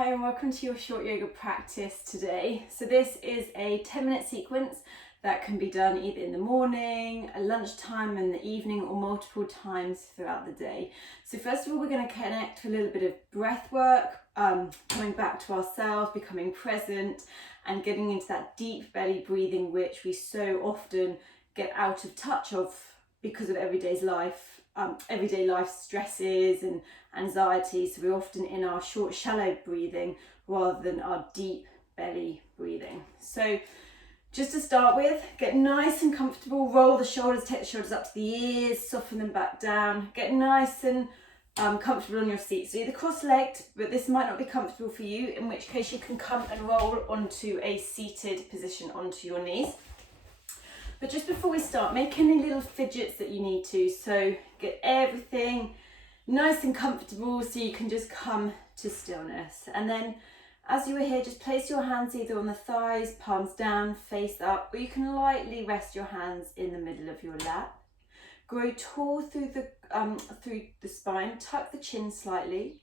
Hi and welcome to your short yoga practice today. So this is a 10-minute sequence that can be done either in the morning, at lunchtime, in the evening, or multiple times throughout the day. So first of all, we're going to connect to a little bit of breath work, coming back to ourselves, becoming present, and getting into that deep belly breathing, which we so often get out of touch of because of everyday life stresses and anxiety. So we're often in our short, shallow breathing rather than our deep belly breathing. So just to start with, get nice and comfortable, roll the shoulders, take the shoulders up to the ears, soften them back down, get nice and comfortable on your seat. So either cross-legged, but this might not be comfortable for you, in which case you can come and roll onto a seated position onto your knees. But just before we start, make any little fidgets that you need to. So get everything nice and comfortable so you can just come to stillness. And then as you are here, just place your hands either on the thighs, palms down, face up, or you can lightly rest your hands in the middle of your lap. Grow tall through the spine, tuck the chin slightly.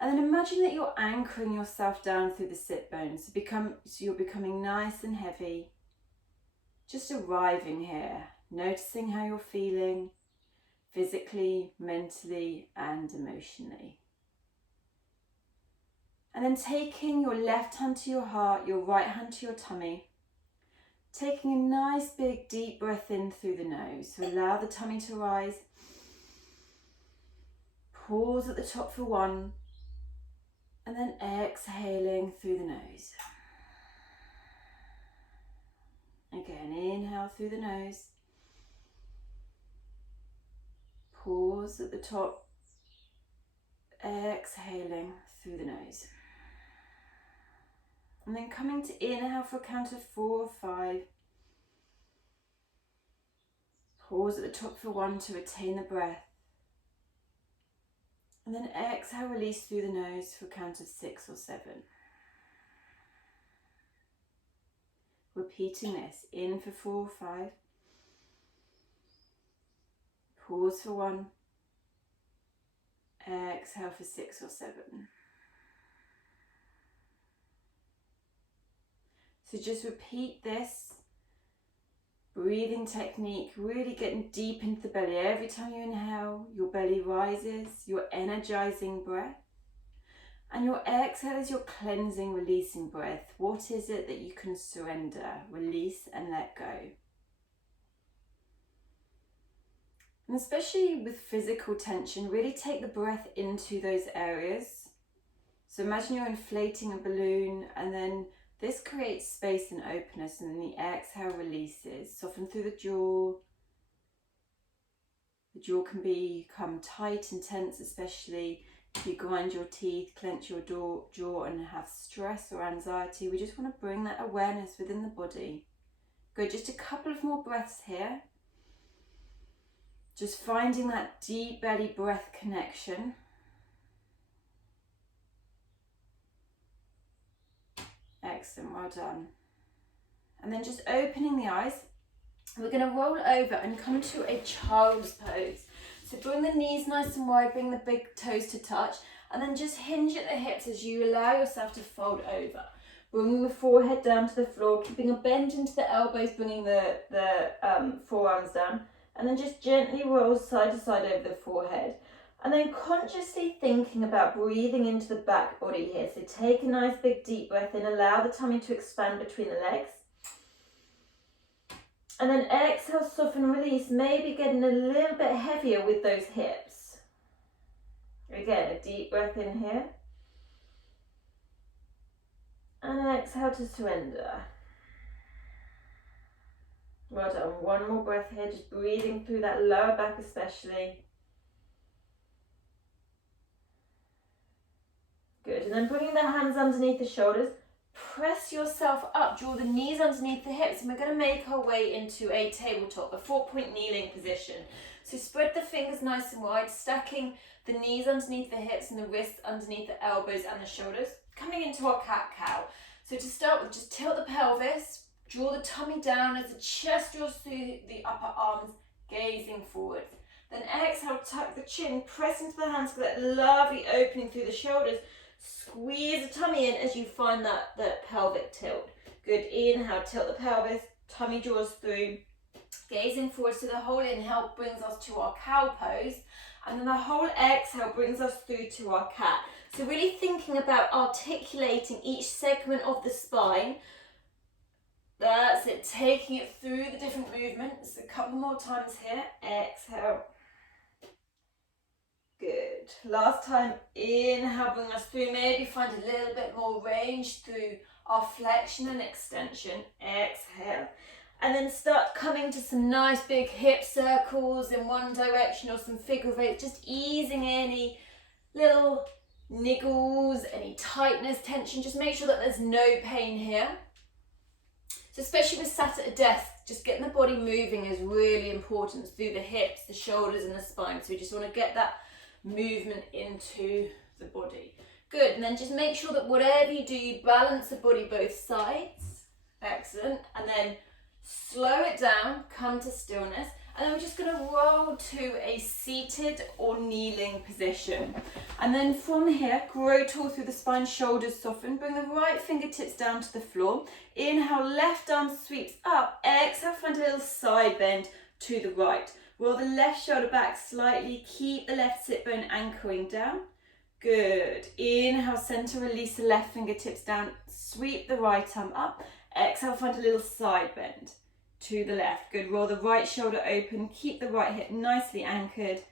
And then imagine that you're anchoring yourself down through the sit bones. So you're becoming nice and heavy. Just arriving here, noticing how you're feeling physically, mentally, and emotionally. And then taking your left hand to your heart, your right hand to your tummy, taking a nice big deep breath in through the nose. So allow the tummy to rise. Pause at the top for 1, and then exhaling through the nose. Again, inhale through the nose. Pause at the top. Exhaling through the nose. And then coming to inhale for a count of 4 or 5. Pause at the top for 1 to retain the breath. And then exhale, release through the nose for a count of 6 or 7. Repeating this, in for 4 or 5. Pause for 1. Exhale for 6 or 7. So just repeat this breathing technique, really getting deep into the belly. Every time you inhale, your belly rises, your energizing breath. And your exhale is your cleansing, releasing breath. What is it that you can surrender, release, and let go? And especially with physical tension, really take the breath into those areas. So imagine you're inflating a balloon, and then this creates space and openness, and then the exhale releases. Soften through the jaw. The jaw can become tight and tense, especially if you grind your teeth, clench your jaw and have stress or anxiety. We just want to bring that awareness within the body. Go just a couple of more breaths here. Just finding that deep belly breath connection. Excellent, well done. And then just opening the eyes. We're going to roll over and come to a child's pose. So bring the knees nice and wide, bring the big toes to touch, and then just hinge at the hips as you allow yourself to fold over. Bringing the forehead down to the floor, keeping a bend into the elbows, bringing the forearms down, and then just gently roll side to side over the forehead. And then consciously thinking about breathing into the back body here. So take a nice big deep breath in, allow the tummy to expand between the legs. And then exhale, soften, release, maybe getting a little bit heavier with those hips. Again, a deep breath in here. And exhale to surrender. Well done. One more breath here, just breathing through that lower back especially. Good. And then bringing the hands underneath the shoulders. Press yourself up, draw the knees underneath the hips, and we're going to make our way into a tabletop, a 4-point kneeling position. So spread the fingers nice and wide, stacking the knees underneath the hips and the wrists underneath the elbows and the shoulders. Coming into our cat-cow. So to start with, just tilt the pelvis, draw the tummy down as the chest draws through the upper arms, gazing forward. Then exhale, tuck the chin, press into the hands for that lovely opening through the shoulders. Squeeze the tummy in as you find that pelvic tilt. Good, inhale, tilt the pelvis, tummy draws through, gazing forward. So the whole inhale brings us to our cow pose, and then the whole exhale brings us through to our cat. So really thinking about articulating each segment of the spine. That's it, taking it through the different movements. A couple more times here, exhale. Good. Last time, inhale, bring us through. Maybe find a little bit more range through our flexion and extension. Exhale. And then start coming to some nice big hip circles in one direction or some figure of eight, just easing any little niggles, any tightness, tension. Just make sure that there's no pain here. So especially with sat at a desk, just getting the body moving is really important through the hips, the shoulders and the spine. So we just want to get that movement into the body. Good, and then just make sure that whatever you do, you balance the body both sides. Excellent. And then slow it down, come to stillness. And then we're just going to roll to a seated or kneeling position. And then from here, grow tall through the spine, shoulders soften. Bring the right fingertips down to the floor. Inhale, left arm sweeps up. Exhale, find a little side bend to the right. Roll the left shoulder back slightly. Keep the left sit bone anchoring down. Good. Inhale, center, release the left fingertips down. Sweep the right arm up. Exhale, find a little side bend to the left. Good. Roll the right shoulder open. Keep the right hip nicely anchored.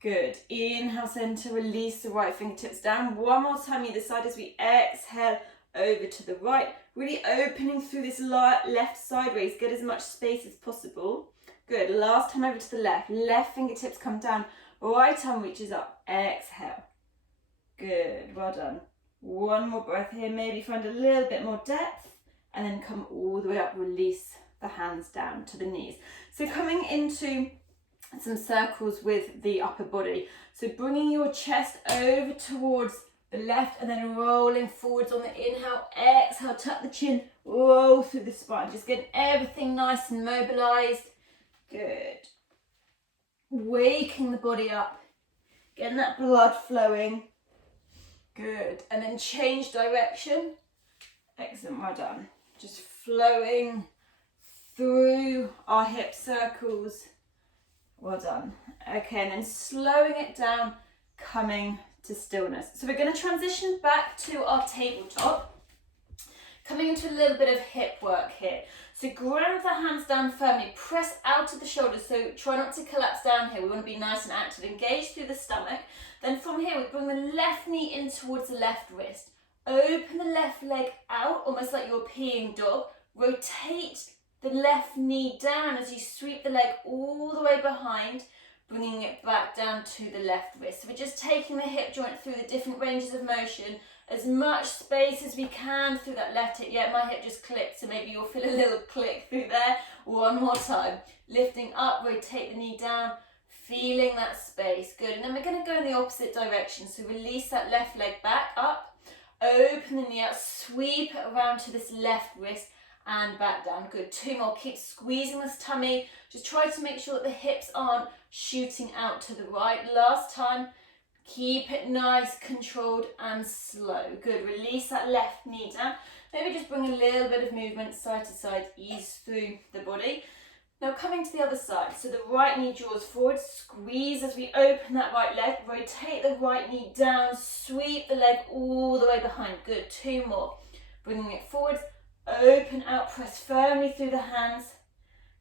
Good. Inhale, center, release the right fingertips down. One more time either side as we exhale over to the right. Really opening through this left sideways. Get as much space as possible. Good. Last time over to the left. Left fingertips come down. Right arm reaches up. Exhale. Good. Well done. One more breath here. Maybe find a little bit more depth. And then come all the way up. Release the hands down to the knees. So coming into some circles with the upper body. So bringing your chest over towards the left and then rolling forwards on the inhale. Exhale, tuck the chin, roll through the spine. Just getting everything nice and mobilized. Good. Waking the body up. Getting that blood flowing. Good. And then change direction. Excellent, well done. Just flowing through our hip circles. Well done. Okay, and then slowing it down, coming to stillness. So we're going to transition back to our tabletop. Coming into a little bit of hip work here. So ground the hands down firmly, press out of the shoulders, so try not to collapse down here. We want to be nice and active, engage through the stomach. Then from here, we bring the left knee in towards the left wrist. Open the left leg out, almost like you're peeing dog. Rotate the left knee down as you sweep the leg all the way behind, bringing it back down to the left wrist. So we're just taking the hip joint through the different ranges of motion, as much space as we can through that left hip. Yeah, my hip just clicked, so maybe you'll feel a little click through there. One more time. Lifting up, rotate the knee down, feeling that space. Good. And then we're going to go in the opposite direction. So release that left leg back up, open the knee out, sweep it around to this left wrist and back down. Good. Two more. Keep squeezing this tummy. Just try to make sure that the hips aren't shooting out to the right. Last time. Keep it nice, controlled and slow. Good. Release that left knee down. Maybe just bring a little bit of movement side to side, ease through the body. Now coming to the other side. So the right knee draws forward, squeeze as we open that right leg, rotate the right knee down, sweep the leg all the way behind. Good. Two more. Bringing it forwards, open out, press firmly through the hands.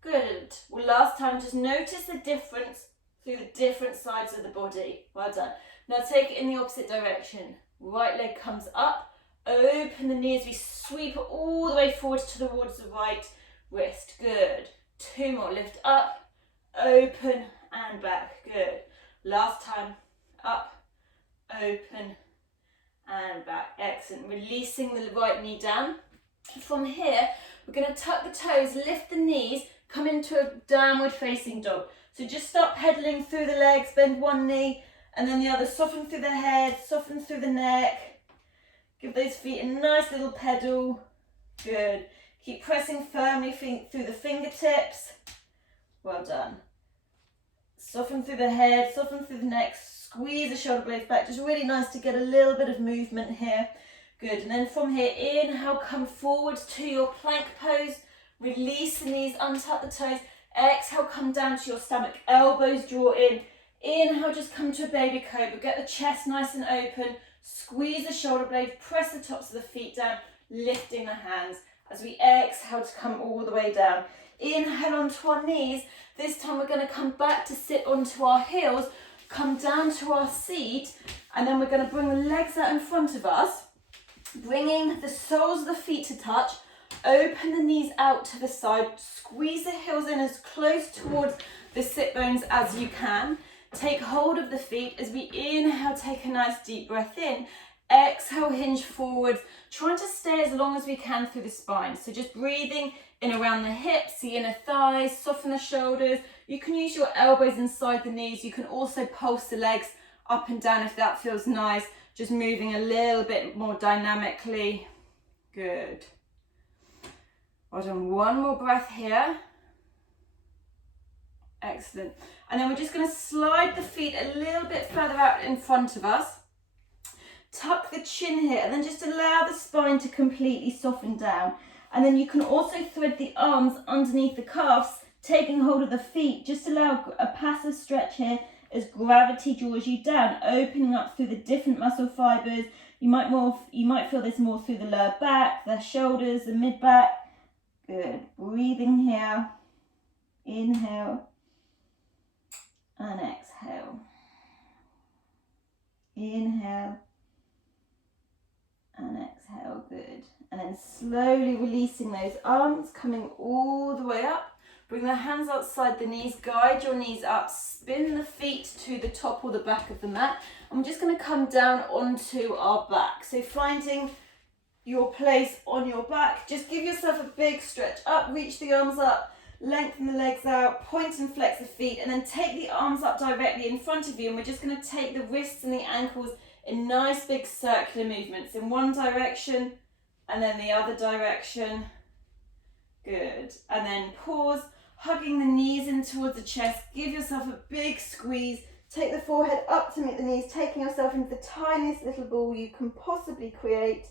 Good. Well, last time, just notice the difference through the different sides of the body. Well done. Now take it in the opposite direction. Right leg comes up, open the knee as we sweep it all the way forward towards the right wrist. Good. Two more. Lift up, open and back. Good. Last time. Up, open and back. Excellent. Releasing the right knee down. From here, we're going to tuck the toes, lift the knees, come into a downward facing dog. So just start pedaling through the legs, bend one knee and then the other. Soften through the head, soften through the neck. Give those feet a nice little pedal. Good. Keep pressing firmly through the fingertips. Well done. Soften through the head, soften through the neck, squeeze the shoulder blades back. Just really nice to get a little bit of movement here. Good, and then from here, inhale, come forward to your plank pose. Release the knees, untuck the toes. Exhale, come down to your stomach, elbows draw in. Inhale, just come to a baby cobra. Get the chest nice and open. Squeeze the shoulder blades, press the tops of the feet down, lifting the hands as we exhale to come all the way down. Inhale onto our knees. This time we're going to come back to sit onto our heels, come down to our seat, and then we're going to bring the legs out in front of us, bringing the soles of the feet to touch. Open the knees out to the side, squeeze the heels in as close towards the sit bones as you can. Take hold of the feet as we inhale, take a nice deep breath in. Exhale, hinge forwards, trying to stay as long as we can through the spine. So just breathing in around the hips, the inner thighs, soften the shoulders. You can use your elbows inside the knees. You can also pulse the legs up and down if that feels nice. Just moving a little bit more dynamically. Good. Well done. One more breath here. Excellent. And then we're just going to slide the feet a little bit further out in front of us. Tuck the chin here and then just allow the spine to completely soften down. And then you can also thread the arms underneath the calves, taking hold of the feet. Just allow a passive stretch here as gravity draws you down, opening up through the different muscle fibers. You might feel this more through the lower back, the shoulders, the mid back. Good. Breathing here. Inhale and exhale. Inhale and exhale. Good. And then slowly releasing those arms, coming all the way up. Bring the hands outside the knees, guide your knees up, spin the feet to the top or the back of the mat. And we're just going to come down onto our back. So finding your place on your back, just give yourself a big stretch up, reach the arms up, lengthen the legs out, point and flex the feet, and then take the arms up directly in front of you. And we're just going to take the wrists and the ankles in nice big circular movements in one direction and then the other direction. Good. And then pause, hugging the knees in towards the chest. Give yourself a big squeeze. Take the forehead up to meet the knees, taking yourself into the tiniest little ball you can possibly create.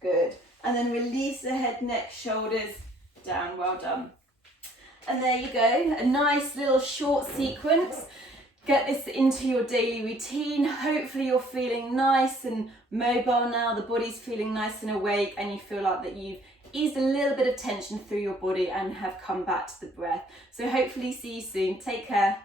Good. And then release the head, neck, shoulders down. Well done. And there you go. A nice little short sequence. Get this into your daily routine. Hopefully you're feeling nice and mobile now. The body's feeling nice and awake and you feel like that you've eased a little bit of tension through your body and have come back to the breath. So hopefully see you soon. Take care.